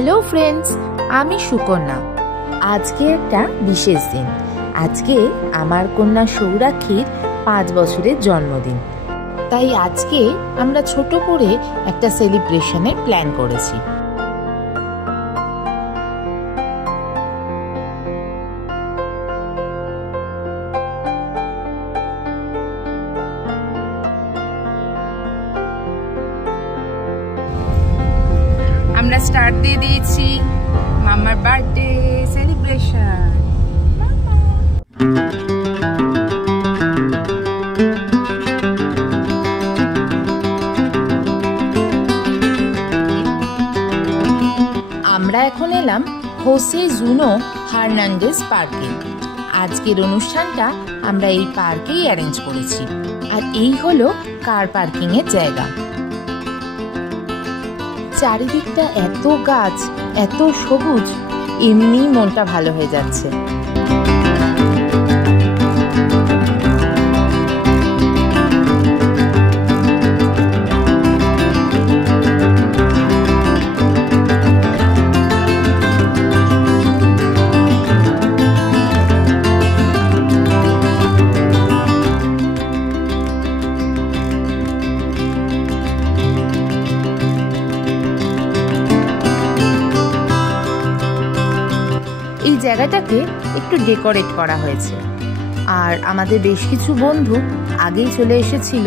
Hello friends, আমি সুকন্যা। আজকে একটা বিশেষ দিন। আজকে আমার কন্যা সৌরাক্ষীর 5 বছরের জন্মদিন। তাই আজকে আমরা ছোট করে একটা সেলিব্রেশনের প্ল্যান করেছি। আমরা স্টার্ট দিয়ে দিয়েছি মামার বার্থডে সেলিব্রেশন। আমরা এখন এলাম হোসে জুনো হার্নান্ডেজ পার্কে। আজকের অনুষ্ঠানটা আমরা এই পার্কেই অ্যারেঞ্জ করেছি। আর এই হলো কার পার্কিং এর জায়গা। চারিদিকটা এত গাছ, এত সবুজ, এমনি মনটা ভালো হয়ে যাচ্ছে। এই জায়গাটাকে একটু ডেকোরেট করা হয়েছে, আর আমাদের বেশ কিছু বন্ধু আগেই চলে এসেছিল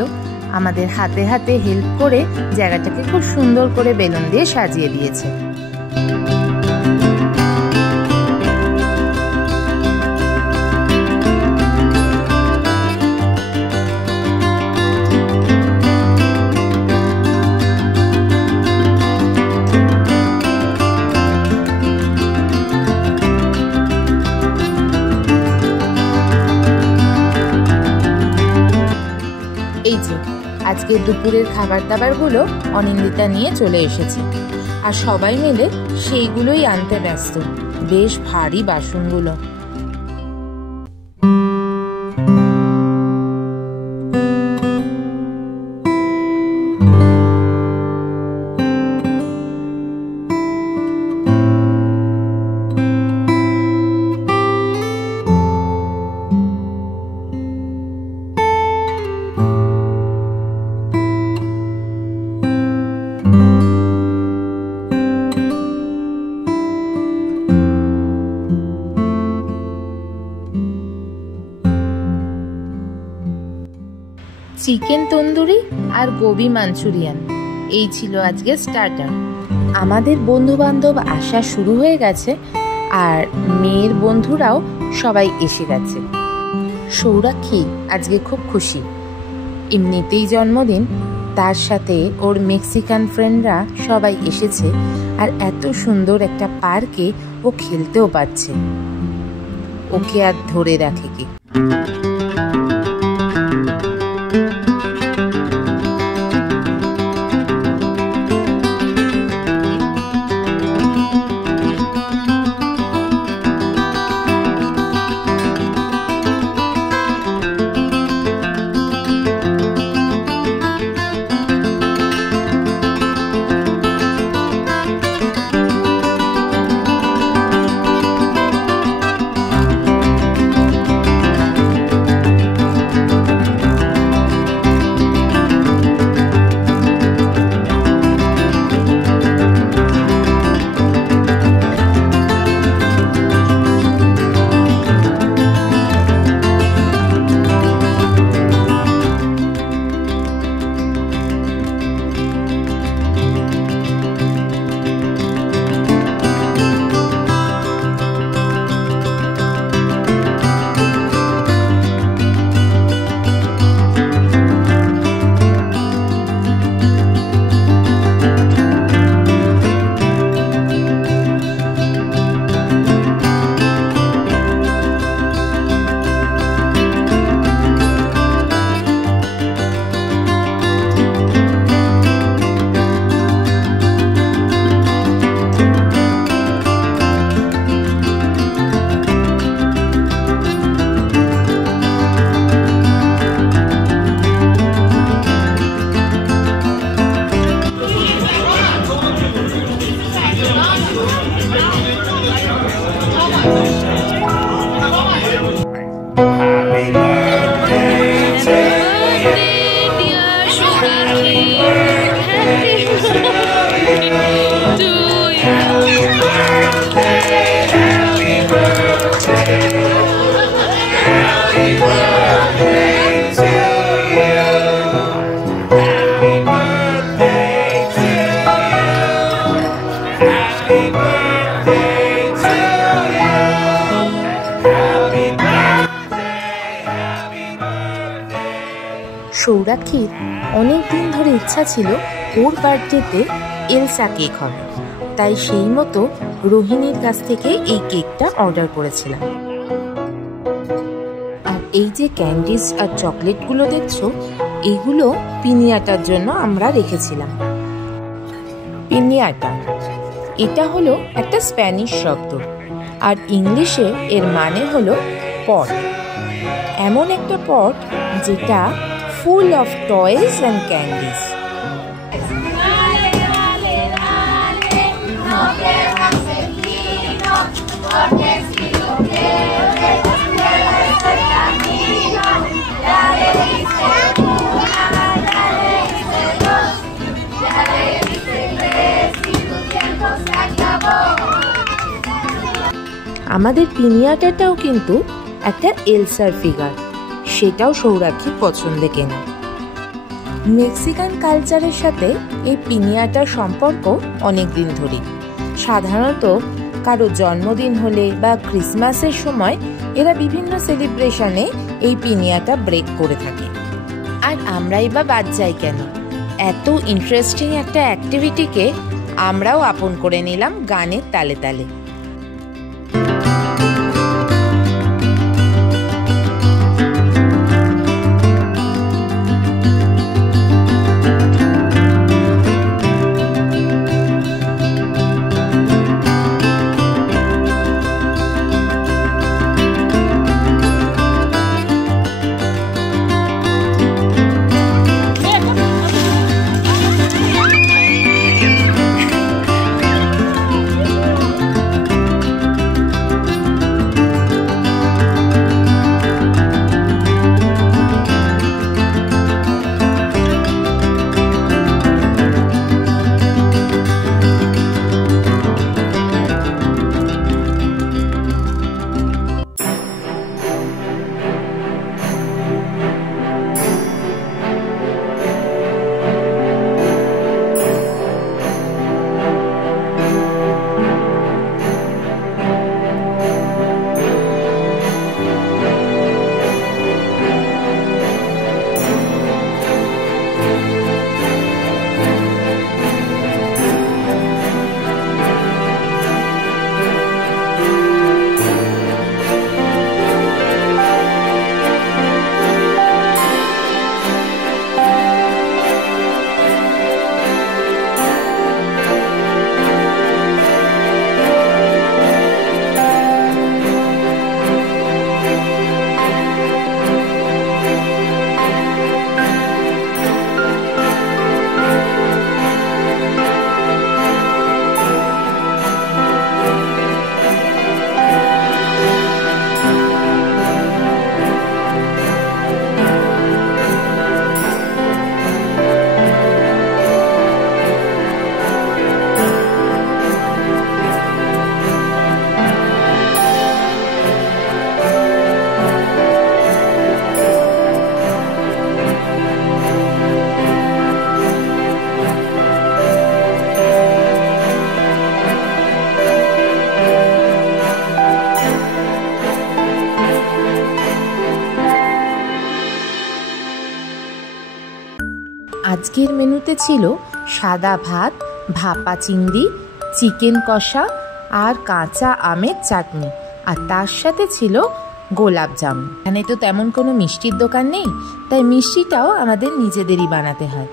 আমাদের হাতে হাতে হেল্প করে জায়গাটাকে খুব সুন্দর করে বেলুন দিয়ে সাজিয়ে দিয়েছে। এই যে আজকে দুপুরের খাবার দাবারগুলো অনিন্দিতা নিয়ে চলে এসেছে, আর সবাই মিলে সেইগুলোই আনতে ব্যস্ত। বেশ ভারী বাসনগুলো। চিকেন তন্দুরি আর গোবি মাঞ্চুরিয়ান, এই ছিল আজকে স্টার্টার। আমাদের বন্ধু বান্ধব আসা শুরু হয়ে গেছে, আর মেয়ের বন্ধুরাও সবাই এসে গেছে। সৌরাক্ষী আজকে খুব খুশি। এমনিতেই জন্মদিন, তার সাথে ওর মেক্সিকান ফ্রেন্ডরা সবাই এসেছে, আর এত সুন্দর একটা পার্কে ও খেলতেও পারছে। ওকে আর ধরে রাখে কি। সৌরাক্ষীর অনেক দিন ধরে ইচ্ছা ছিল ওর বার্থডেতে এলসা কেক হবে, তাই সেই মতো রোহিণীর কাছ থেকে এই কেকটা অর্ডার করেছিলাম। আর এই যে ক্যান্ডিজ আর চকলেটগুলো দেখছো, এইগুলো পিনিয়াটার জন্য আমরা রেখেছিলাম। পিনিয়াটা এটা হলো একটা স্প্যানিশ শব্দ, আর ইংলিশে এর মানে হলো পট। এমন একটা পট যেটা full of toys and candies. আমাদের পিনিয়াটাটাও কিন্তু একটা এলসার ফিগার, সেটাও সৌরাক্ষীর পছন্দে কেনা। মেক্সিকান কালচারের সাথে এই পিনিয়াটার সম্পর্ক অনেক দিন ধরে। সাধারণত কারো জন্মদিন হলে বা ক্রিসমাসের সময় এরা বিভিন্ন সেলিব্রেশনে এই পিনিয়াটা ব্রেক করে থাকে। আর আমরাই বা বাদ যাই কেন? এত ইন্টারেস্টিং একটা অ্যাক্টিভিটিকে আমরাও আপন করে নিলাম গানের তালে তালে। আজকের মেনুতে ছিল সাদা ভাত, ভাপা চিংড়ি, চিকেন কষা আর কাঁচা আমের চাটনি, আর তার সাথে ছিল গোলাপ জামুন। এখানে তো তেমন কোনো মিষ্টির দোকান নেই, তাই মিষ্টিটাও আমাদের নিজেদেরই বানাতে হয়।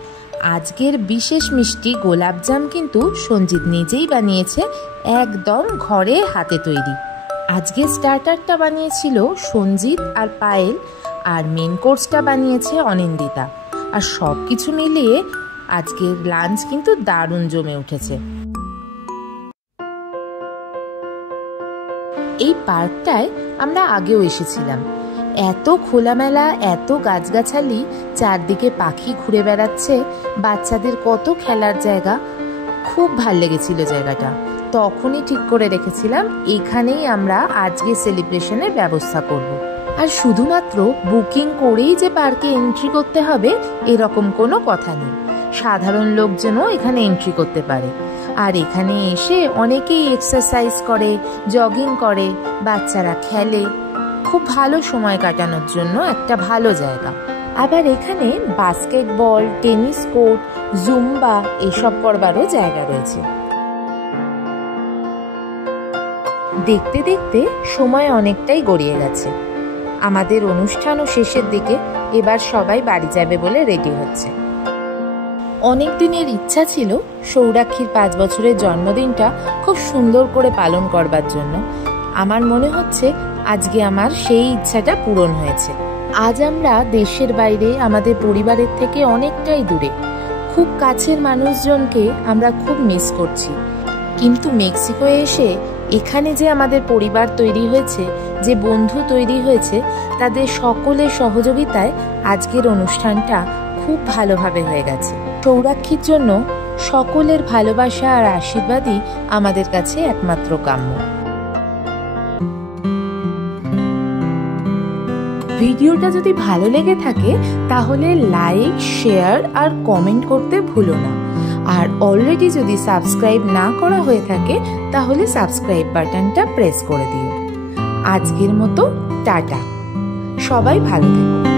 আজকের বিশেষ মিষ্টি গোলাপজাম কিন্তু সঞ্জিত নিজেই বানিয়েছে, একদম ঘরে হাতে তৈরি। আজকে স্টার্টারটা বানিয়েছিল সঞ্জিত আর পায়েল, আর মেন কোর্সটা বানিয়েছে অনিন্দিতা। আর সব কিছু মিলিয়ে আজকের লাঞ্চ কিন্তু দারুণ জমে উঠেছে। এই পার্কটায় আমরা আগেও এসেছিলাম। এত খোলামেলা, এত গাছগাছালি, চারদিকে পাখি ঘুরে বেড়াচ্ছে, বাচ্চাদের কত খেলার জায়গা। খুব ভাল লেগেছিল জায়গাটা। তখনই ঠিক করে রেখেছিলাম এখানেই আমরা আজকে সেলিব্রেশনের ব্যবস্থা করব। আর শুধুমাত্র বুকিং করেই যে পার্কে এন্ট্রি করতে হবে এরকম কোনো কথা নেই, সাধারণ লোকজনও এখানে এন্ট্রি করতে পারে। আর এখানে এসে অনেকেই এক্সারসাইজ করে, জগিং করে, বাচ্চারা খেলে। খুব ভালো সময় কাটানোর জন্য একটা ভালো জায়গা। আবার এখানে বাস্কেটবল, টেনিস কোর্ট, জুম্বা এসব করবারও জায়গা রয়েছে। দেখতে দেখতে সময় অনেকটাই গড়িয়ে গেছে। আমাদের অনুষ্ঠানও শেষের দিকে। এবার সবাই বাড়ি যাবে বলে রেডি হচ্ছে। অনেক দিনের ইচ্ছা ছিল সৌরাক্ষীর 5 বছরের জন্মদিনটা খুব সুন্দর করে পালন করবার জন্য। আমার মনে হচ্ছে আজকে আমার সেই ইচ্ছাটা পূরণ হয়েছে। আজ আমরা দেশের বাইরে, আমাদের পরিবারের থেকে অনেকটাই দূরে। খুব কাছের মানুষজনকে আমরা খুব মিস করছি। কিন্তু মেক্সিকোয় এসে এখানে যে আমাদের পরিবার তৈরি হয়েছে, যে বন্ধু তৈরি হয়েছে, তাদের সকলের সহযোগিতায় আজকের অনুষ্ঠানটা খুব ভালোভাবে হয়ে গেছে। সৌরাক্ষীর জন্য সকলের ভালোবাসা আর আশীর্বাদই আমাদের কাছে একমাত্র কাম্য। ভিডিওটা যদি ভালো লেগে থাকে তাহলে লাইক, শেয়ার আর কমেন্ট করতে ভুলো না। আর অলরেডি যদি সাবস্ক্রাইব না করা হয়ে থাকে তাহলে সাবস্ক্রাইব বাটনটা প্রেস করে দিও। আজকের মতো টাটা, সবাই ভালো থেকো।